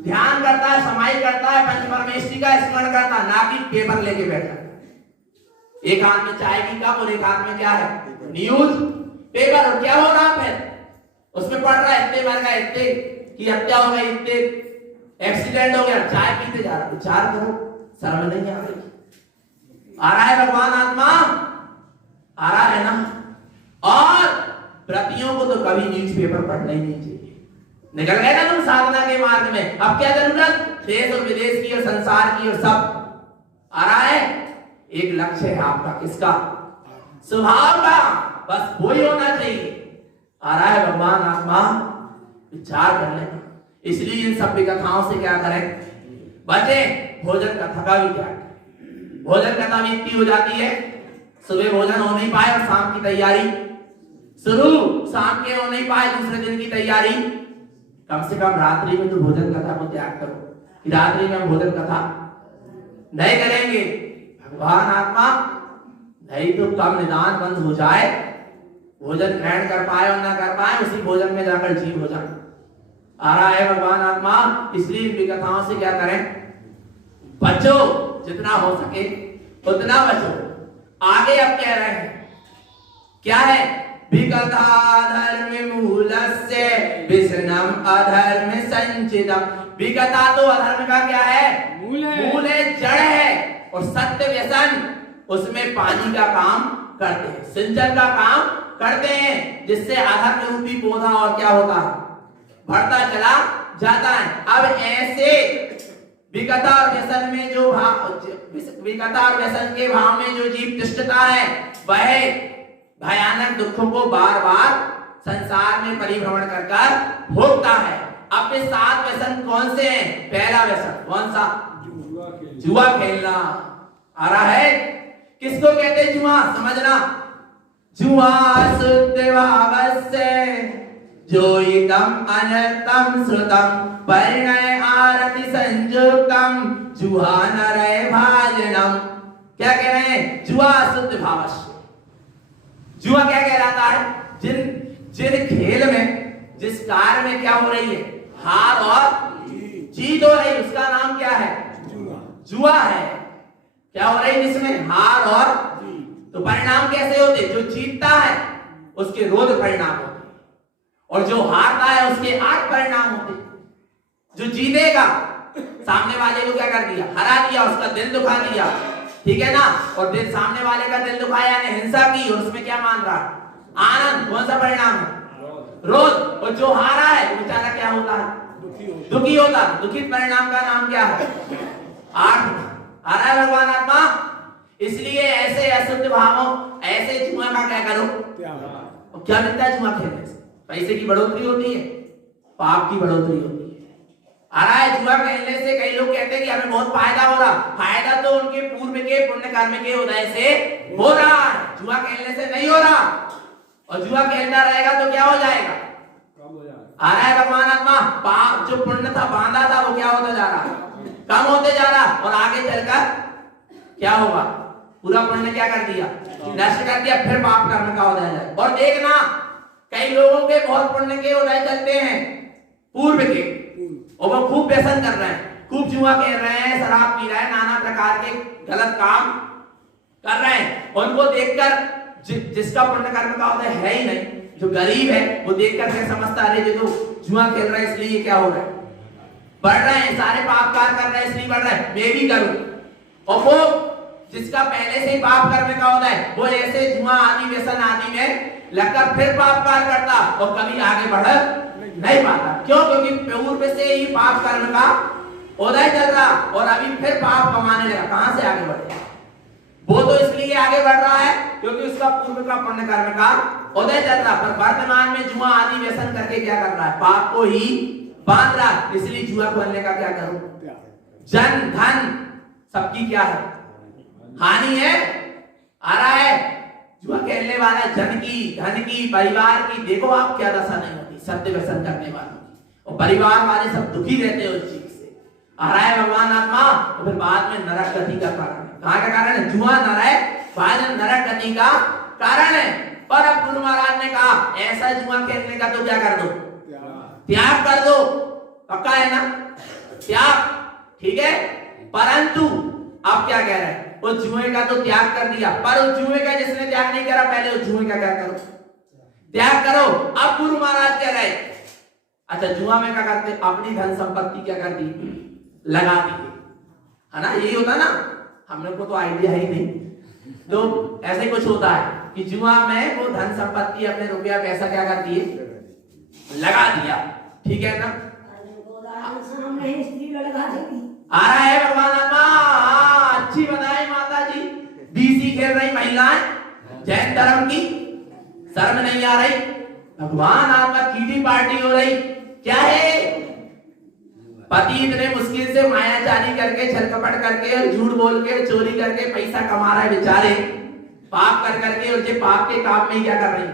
ध्यान करता है, समाई करता है, पंच परमेष्टि का स्मरण करता है, ना कि पेपर लेके बैठा। एक हाथ में चाय की कप और एक हाथ में क्या है, न्यूज पेपर। और क्या हो रहा फिर उसमें पढ़ रहा है, इतने मर गए, इतने की हत्या हो गई, इतने एक्सीडेंट हो गया, चाय पीते जा रहा। विचार करो, शर्म नहीं आ रही। आ रहा है भगवान आत्मा, आ रहा है ना। और व्रतियों को तो कभी न्यूज़पेपर पढ़ना ही नहीं चाहिए। निकल गए ना तुम साधना के मार्ग में, अब क्या जरूरत देश और विदेश की और संसार की और सब आ रहा है। एक लक्ष्य है आपका, किसका, स्वभाव का, बस वही होना चाहिए। आ रहा है भगवान आत्मा, विचार कर लेना। इसलिए इन सब कथाओं से क्या करें, बचे। भोजन कथा का भी क्या, भोजन कथा भी इतनी हो जाती है, सुबह भोजन हो नहीं पाए और शाम की तैयारी शुरू, शाम के हो नहीं पाए दूसरे दिन की तैयारी। कम से कम रात्रि में तो भोजन कथा को त्याग करो। रात्रि में हम भोजन कथा नहीं करेंगे, भगवान आत्मा नहीं तो कम निदान बंद हो जाए, भोजन ग्रहण कर पाए और ना कर पाए, उसी भोजन में जाकर जीव हो जाए। आ रहा है भगवान आत्मा। इसलिए विकथाओं से क्या करें, बचो, जितना हो सके उतना बचो। आगे अब कह रहे हैं क्या है, विकथा धर्म मूलस्य विषणम अधर्म संचितम। विकथा तो अधर्म का क्या है, मूल है, जड़ है। और सत्य व्यसन उसमें पानी का काम करते हैं, सिंचन का काम करते हैं, जिससे अधर्म रूपी पौधा और क्या होता है, बढ़ता चला जाता है। अब ऐसे विकथा और व्यसन में जो भाव, विकथा और व्यसन के भाव में जो जीव तिष्ठता है, वह भयानक दुखों को बार बार संसार में परिभ्रमण कर कर भोगता है। अब ये 7 व्यसन कौन से हैं? पहला व्यसन कौन सा, जुआ खेलना। आ रहा है, किसको कहते जुआ, समझना। जुआ शुद्ध भावस्य जोइतम अनर्थम श्रुतम परिणय आरति संयुक्तम जुआ नरय भाजनम। क्या कह रहे हैं, जुआ शुद्ध भावस्य। जुआ क्या कहलाता है, जिन खेल में, जिस कार्य में क्या हो रही है, हार और जीत हो रही, उसका नाम क्या है, जुआ है। क्या हो रही जिसमें हार और, तो परिणाम कैसे होते, जो जीतता है उसके रोध परिणाम होते और जो हारता है उसके आठ परिणाम होते। जो जीतेगा सामने वाले को क्या कर दिया, हरा दिया, उसका दिल दुखा दिया, ठीक है ना, और दिल सामने वाले का दिल दुखाया यानी हिंसा की, और उसमें क्या मान रहा, आनंद, कौन सा परिणाम है, रोध। और जो हारा है वो बेचारा क्या होता है, दुखी होता है। दुखित परिणाम का नाम क्या है, आठ। आ रहा है भगवान आत्मा। इसलिए ऐसे अशुद्ध भावों, ऐसे जुआ का क्या करो, क्या मिलता है जुआ खेलने से, पैसे की बढ़ोतरी होती है, पाप की बढ़ोतरी होती है। आ रहा है जुआ खेलने से कई लोग कहते हैं कि हमें बहुत फायदा हो रहा, फायदा तो उनके पूर्व के पुण्य कर्म के उदय से हो रहा है, जुआ खेलने से नहीं हो रहा। और जुआ खेलता रहेगा तो क्या हो जाएगा, आ रहा है भगवान आत्मा, पाप जो पुण्य था बांधा था वो क्या होता जा रहा, कम होते जा रहा, और आगे चलकर क्या होगा, पूरा पुण्य क्या कर दिया, नष्ट कर दिया, फिर पाप कर्म का उदय जाए। और देखना कई लोगों के बहुत पुण्य के उदय चलते हैं पूर्व के, और वो खूब व्यसन कर रहे हैं, खूब जुआ खेल रहे हैं, शराब पी रहे हैं, नाना प्रकार के गलत काम कर रहे हैं। उनको देखकर जिसका पुण्य कर्म का उदय है ही नहीं, जो गरीब है वो देखकर क्या समझता है, ये तो जुआ खेल रहा है इसलिए क्या हो रहा है, बढ़ रहे हैं, सारे पाप कार्य कर रहे हैं इसलिए बढ़ रहे हैं, मैं भी करूं। और वो जिसका पहले से ही पाप कर्म का होता है वो ऐसे जुआ आदि व्यसन आदि में लगकर फिर पाप कार्य करता और कभी आगे बढ़ नहीं पाता। क्यों, क्योंकि पूर्व से ही पाप कर्म का उदय चल रहा और अभी फिर पाप कमाने लगा, कहां से आगे बढ़े। वो तो इसलिए आगे बढ़ रहा है क्योंकि उसका पूर्व का पुण्य कर्म का उदय चल रहा, पर वर्तमान में जुआ आदि व्यसन करके क्या कर रहा है, पाप को ही बांध रहा। इसलिए जुआ खोलने का क्या करूं, जन धन सबकी क्या है, हानि है। आ रहा है जुआ खेलने वाला जन की, धन की, परिवार की, देखो आप क्या दशा नहीं होती सत्य व्यसन करने वालों की, और परिवार वाले सब दुखी रहते हैं उस चीज से। आ रहा है भगवान आत्मा, तो फिर बाद में नरक गति का कारण है। कहां का कारण है, जुआ नरक गति का कारण है। पर अब गुरु महाराज ने कहा ऐसा जुआ खेलने का तो क्या कर दो, त्याग कर दो, पक्का है ना, त्याग, ठीक है। परंतु अब क्या कह रहे हैं, वो जुए का तो त्याग कर दिया, पर उस जुए का जिसने त्याग नहीं करा पहले उस जुए का क्या करो, त्याग करो। अब गुरु महाराज कह रहे अच्छा जुआ में क्या करते, अपनी धन संपत्ति क्या कर दी, लगा दी, है ना, यही होता ना, हम लोग को तो आइडिया ही नहीं, तो ऐसे कुछ होता है कि जुआ में वो धन संपत्ति अपने रुपया पैसा क्या कर दिए, लगा दिया, ठीक है ना। आ रहा है भगवान आत्मा, अच्छी बताई माता जी, बीसी खेल रही महिलाएं जैन धर्म की, शर्म नहीं आ रही, भगवान आत्मा कीटी पार्टी हो रही, क्या है, पति इतने मुश्किल से मायाचारी करके, छलकपट करके, झूठ बोल के, चोरी करके पैसा कमा रहे बेचारे, पाप कर करके, और ये पाप के काम में क्या कर रही,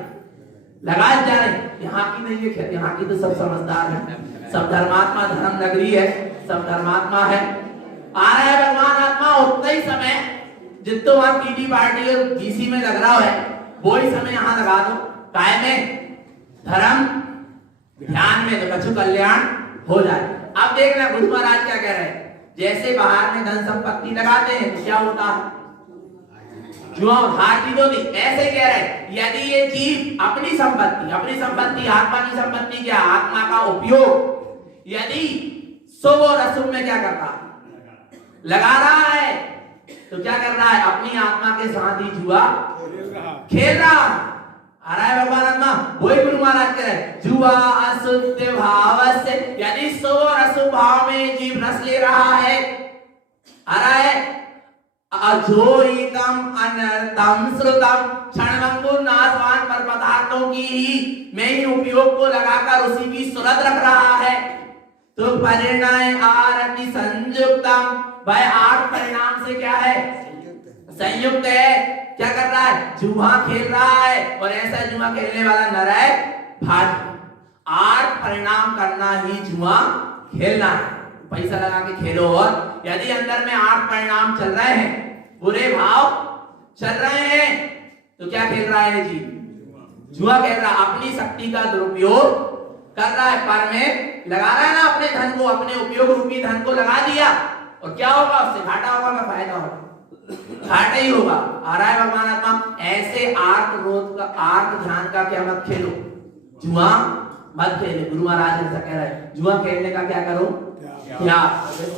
लगा जा रहे। यहाँ की नहीं है, यहाँ की तो सब समझदार है, सब धर्मात्मा, धर्म नगरी है, सब धर्मात्मा है। आ रहा है भगवान आत्मा, उतना ही समय जितना वहां कीटी पार्टी और बीसी में लग रहा है वो ही समय यहाँ लगा दो, काय में, धर्म ध्यान में, तो कछु कल्याण हो जाए। अब देखना गुरु महाराज क्या कह रहे हैं, जैसे बाहर में धन संपत्ति लगाते हैं तो क्या होता है, जुआ हाथी दो दी, ऐसे कह रहे यदि ये जीव अपनी संपत्ति आत्मा की संपत्ति क्या, आत्मा का उपयोग यदि शुभ और अशुभ में क्या कर रहा है, लगा रहा है, तो क्या कर रहा है, अपनी आत्मा के साथ ही जुआ खेल रहा। आ रहा है भगवान आत्मा, वही गुरु महाराज कह रहे जुआ अशुद्ध भाव से, यदि शुभ और अशुभ भाव में जीव रस ले रहा है। आ रहा है अजोइतम अनर्थम श्रुतम क्षणभंगुर नाशवान पर पदार्थों की ही में ही उपयोग को लगाकर उसी की सूरत रख रहा है, तो परिणाम आरति संयुक्तम, भाई आठ परिणाम से क्या है, संयुक्त है। क्या कर रहा है, जुआ खेल रहा है, और ऐसा जुआ खेलने वाला नर है भाग्य। आठ परिणाम करना ही जुआ खेलना है, पैसा लगा के खेलो। और यदि अंदर में आठ परिणाम चल रहे हैं, बुरे भाव चल रहे हैं, तो क्या खेल रहा है जी, जुआ खेल रहा, अपनी शक्ति का दुरुपयोग कर रहा है, पर में लगा रहा है ना अपने धन को, अपने उपयोग रूपी धन को लगा दिया, और क्या होगा उससे? घाटा होगा या फायदा होगा? घाटा ही होगा। आ रहा है भगवान आत्मा। ऐसे आर्त रोध का, आर्त ध्यान का क्या मत खेलो, जुआ मत खेलो। गुरु महाराज ऐसा कह रहे हैं, जुआ खेलने का क्या करो? त्याग।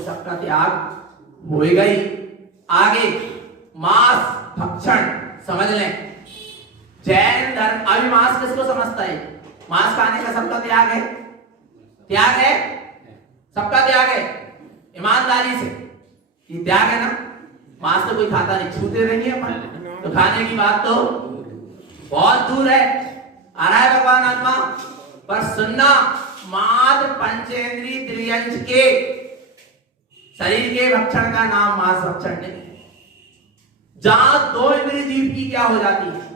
सबका त्याग होएगा ही। आगे मांस भक्षण समझ लें। जैन धर्म अभी मांस किसको समझता है? मांस खाने का सबका त्याग है, त्याग है, सबका त्याग है ईमानदारी से। ये त्याग है ना। मांस तो कोई खाता नहीं, छूते रहेंगे अपन, तो खाने की बात तो बहुत दूर है। आ रहा है भगवान आत्मा। पर सुनना, मात्र पंचेंद्रिय त्रियंश के शरीर के भक्षण का नाम मांस भक्षण नहीं। जहां दो इंद्रिय जीव की क्या हो जाती है?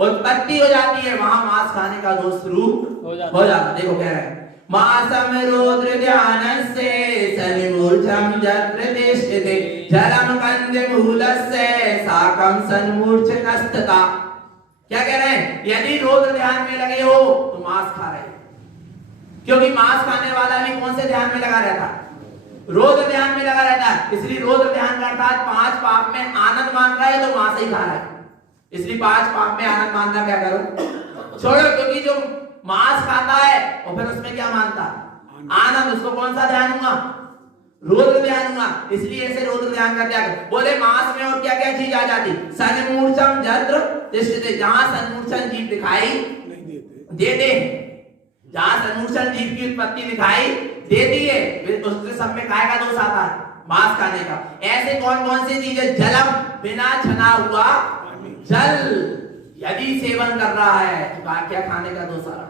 उत्पत्ति हो जाती है, वहां मांस खाने का दोष शुरू हो जाता। देखो कह रहे हैं, मासम रुद्र ध्यान से सन्मूर्छम जत्र तिष्ठते जलम कंदमूलस्य साकम सन्मूर्छनस्तता। क्या कह रहे हैं? यदि रुद्र ध्यान में लगे हो तो मांस खा रहे हो, क्योंकि मांस खाने वाला भी कौन से ध्यान में लगा रहता है? रुद्र ध्यान में लगा रहता है। इसलिए रुद्र ध्यान का अर्थात 5 पाप में आनंद मान रहा है तो मांस ही खा रहा है। इसलिए 5 पाप में आनंद मानना क्या करो? छोड़ो। क्योंकि जो मांस खाता है और फिर उसमें क्या मानता? आनंद। उसको कौन सा ध्यान हुआ? रुद्र ध्यान हुआ। इसलिए ऐसे रुद्र ध्यान का त्याग। बोले मांस में और क्या क्या चीज आ जाती? सन्मूर्छम जत्र तिष्ठते, जहां सन्मूर्छन जीव दिखाई देते, जहां सन्मूर्छन जीव की उत्पत्ति दिखाई देती है, उसके सब में काय का दोष आता है? मांस खाने का। ऐसे कौन कौन सी चीजें? जलम, बिना छना हुआ जल यदि सेवन कर रहा है तो क्या खाने का दोष आ रहा?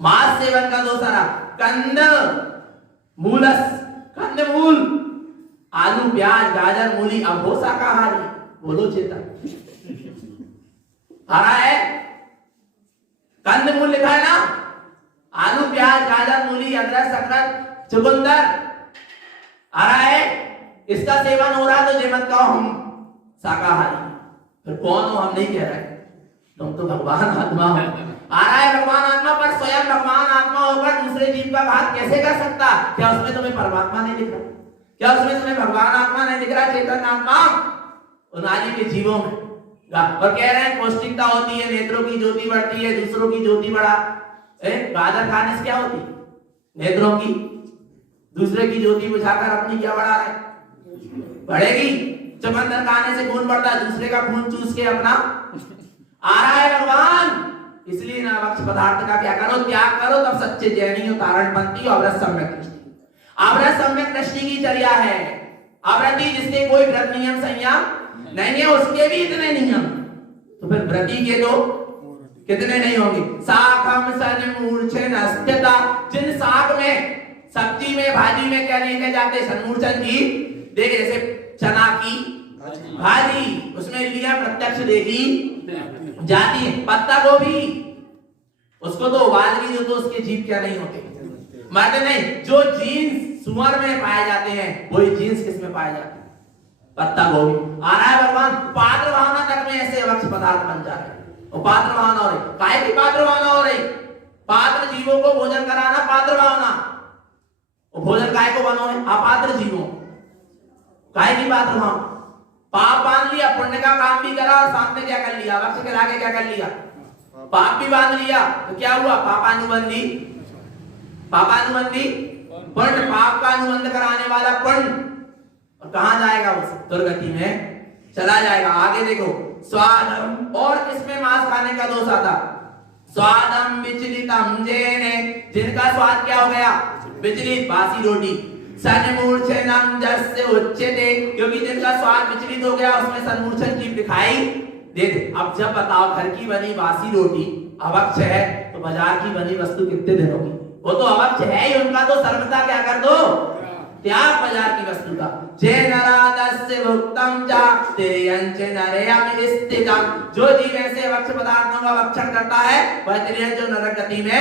मांस सेवन का दोष आ रहा। कंद मूलस, कंद मूल, आलू प्याज गाजर मूली, अब हो शाकाहारी? बोलो चेतन। आ रहा है कंद मूल लिखा है ना, आलू प्याज गाजर मूली अदरक शकरकंद चुकंदर आ रहा है, इसका सेवन हो रहा है तो ये मत कहो हम शाकाहारी। फिर कौन हो? हम नहीं कह रहे, तुम तो भगवान आत्मा हो। आ रहा है भगवान आत्मा, पर स्वयं भगवान आत्मा होकर दूसरे जीव का घात कैसे कर सकता? क्या उसमें तुम्हें परमात्मा नहीं दिख रहा? क्या उसमें तुम्हें भगवान आत्मा नहीं दिख रहा? चेतन आत्मा उन आदि के जीवों में। और कह रहे हैं पौष्टिकता होती है, नेत्रों की ज्योति बढ़ती है, दूसरों की ज्योति बढ़ा। गाजर खाने से क्या होती? नेत्रों की, दूसरे की ज्योति बुझाकर अपनी क्या बढ़ा रहे? बढ़ेगी। चुकंदर खाने से खून बढ़ता है, दूसरे का खून चूस के अपना। आ रहा है भगवान। इसलिए ना भक्ष पदार्थ का क्या करो? त्याग करो, तब सच्चे जैनी हो, तारण बनती हो। अव्रत सम्यक दृष्टि, अव्रत सम्यक दृष्टि की चर्या है। अव्रती जिसके कोई व्रत नियम संयम नहीं है, उसके भी इतने नियम, तो फिर व्रती के तो कितने नहीं होंगे? साखम सन्मूर्छन अस्त्यता, जिन साग में, सब्जी में, भाजी में क्या लेके जाते? सन्मूर्छन की। देख जैसे चना की भाजी, उसमें लिया प्रत्यक्ष देखी जाती है। पत्ता गोभी, उसको तो उबाल भी दो तो उसके जीव क्या नहीं होते? मरते नहीं। जो जीन्स सुअर में पाए जाते हैं वही जीन्स किस में पाए जाते हैं? पत्ता गोभी। आ रहा है भगवान। पात्र भावना तक में ऐसे वक्ष पदार्थ बन जा रहे हैं। पात्र भावना हो रही, काय की पात्र भावना हो रही? पात्र जीवों को भोजन कराना पात्र भावना। भोजन काय को बनो है? अपात्र जीवों। काय की पात्र भावना? पाप बांध लिया, पुण्य का काम भी करा और सामने क्या कर लिया? वक्ष के आगे क्या कर लिया? पाप भी बांध लिया, तो क्या हुआ? पापानुबंधी, पापानुबंधी पुण्य, पाप का अनुबंध कराने वाला पुण्य। और कहां जाएगा? वो दुर्गति में चला जाएगा। आगे देखो, स्वादम, और किसमें मांस खाने का दोष आता? स्वादम विचलितम जेने, जिनका स्वाद क्या हो गया? विचलित, बासी रोटी। सन्मूर्छनम जस्य उच्यते, क्योंकि जिनका स्वाद विचलित हो गया उसमें सन्मूर्छन जीव दिखाई देते। अब जब बताओ घर की बनी बासी रोटी अवक्ष है तो बाजार की बनी वस्तु कितने दिन होगी? वो तो अवक्ष है ही, उनका तो सर्वथा क्या कर दो? त्याग बाजार की वस्तु का। जे नरादस्य भुक्तम जाक्तेयंच नरयम स्थितम, जो जीव ऐसे वक्ष पदार्थों का भक्षण करता है वह त्रियंच जो नरक गति में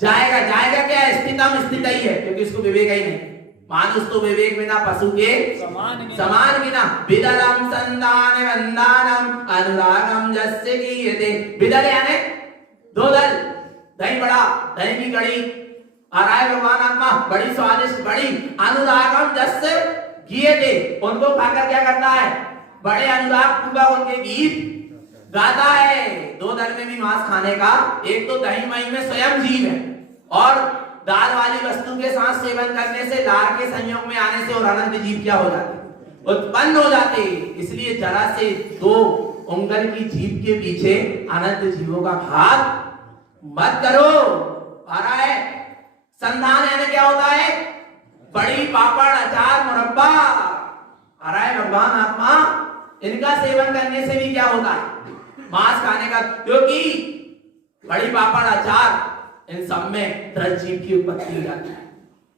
जाएगा। जाएगा क्या? स्थितम, स्थित ही है, क्योंकि उसको विवेक ही नहीं। मानुष तो विवेक बिना पशु के समान बिना। विदलम संदान वंदानम अनुरागम जस्य कीयते। विदल यानी दो दल, दही बड़ा, दही की कड़ी, और आए भगवान आत्मा बड़ी स्वादिष्ट, बड़ी अनुरागम जैसे किए थे, उनको खाकर क्या करता है, बड़े अनुराग पूर्वक उनके गीत गाता है। दो दल में भी मांस खाने का, एक तो दही मही में स्वयं जीव है, और दाल वाली वस्तु के साथ सेवन करने से लार के संयोग में आने से और अनंत जीव क्या हो जाते, उत्पन्न हो जाते। इसलिए जरा से 2 उंगल की जीभ के पीछे अनंत जीवों का घात मत करो। आ रहा है संधान, यानी क्या होता है, बड़ी पापड़ अचार मुरब्बा। आ रहा है भगवान आत्मा, इनका सेवन करने से भी क्या होता है, मांस खाने का, क्योंकि बड़ी पापड़ अचार इन सब में त्रस जीव की उत्पत्ति हो जाती है।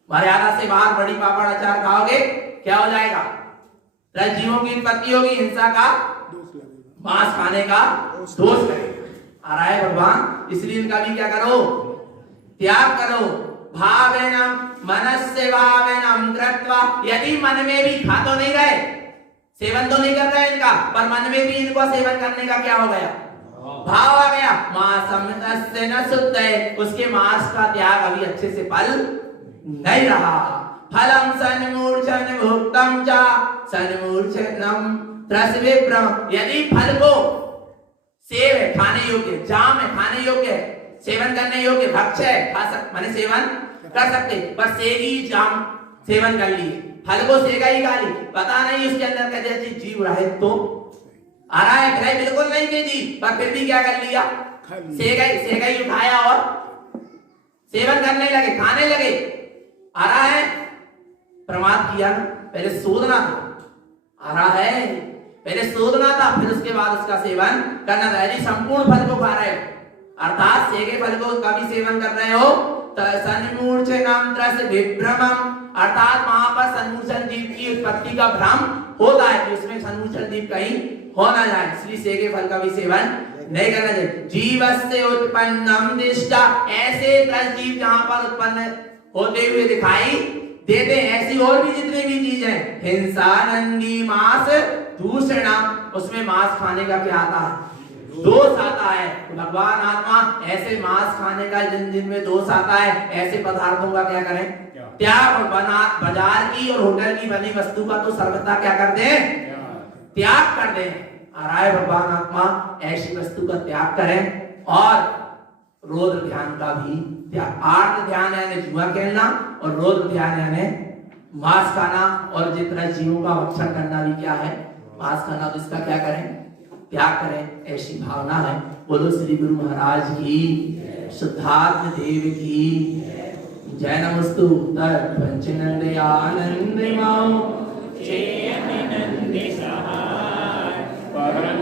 मर्यादा से बाहर बड़ी पापड़ अचार खाओगे क्या हो जाएगा, त्रस जीवों की उत्पत्ति होगी, हिंसा का, मांस खाने का दोष लगेगा। आ रहा है भगवान, इसलिए इनका भी क्या करो, त्याग करो। भावेनम मनस्य भावेनम कृत्वा, यदि मन में भी खा तो नहीं रहे, सेवन तो नहीं कर रहे इनका, पर मन में भी इनको सेवन करने का क्या हो गया, भाव आ गया। मांसम तस्य न सुते, उसके मांस का त्याग अभी अच्छे से फल नहीं रहा। फलम सन्मूर्छन भुक्तम च सन्मूर्छनम त्रस विप्रम, यदि फल को सेव है, खाने योग्य, जाम है, खाने योग्य है, सेवन करने योग्य, भक्ष है, खा सकते, माने सेवन कर सकते, पर सेगी जाम सेवन कर लिए, फल को सेगा ही खा ली, पता नहीं उसके अंदर कैसे जीव रहे तो आ रहा है, ग्रह बिल्कुल नहीं थी जी, पर फिर भी क्या कर लिया, सेगा ही उठाया और सेवन करने लगे, खाने लगे। आ रहा है प्रमाद किया ना, पहले शोधना था। आ रहा है पहले शोधना था, फिर उसके बाद उसका सेवन करना था। यदि संपूर्ण फल को खा रहे हो, अर्थात सेगे फल को का भी सेवन कर रहे हो, सन्मूर्छनम त्रस विभ्रमम, अर्थात वहां पर सन्मूर्छन जीव की उत्पत्ति का भ्रम होता है कि उसमें सन्मूर्छन जीव कहीं हो ना जाए, इसलिए सेगे फल का भी सेवन नहीं करना चाहिए। जीवस्य उत्पन्नम दिष्टा, ऐसे त्रस जीव जहां पर उत्पन्न होते हुए दिखाई देते हैं, ऐसी और भी जितनी भी चीज है, हिंसा नंदी मांस दूषणा, उसमें मांस खाने का क्या आता है, दोष आता है। भगवान आत्मा ऐसे मांस खाने का जिनमें दोष आता है, ऐसे पदार्थों का क्या करें, त्याग। और बाजार की और होटल की बनी वस्तु का तो सर्वथा क्या कर दें, त्याग कर दें। आ रहा है भगवान आत्मा, ऐसी वस्तु का त्याग करें, और रौद्र ध्यान का भी त्याग। आर्त ध्यान यानी जुआ खेलना, और रौद्र ध्यान यानी मांस खाना, और जितना जीवों का भक्षण करना भी क्या है, मांस खाना, तो इसका क्या करें, त्याग करें, ऐसी भावना है। बोलो श्री गुरु महाराज की, शुद्धात्म देव की जय। नमस्तु तत्पंचनंद आनंद माओ, जय नंद सहाय परम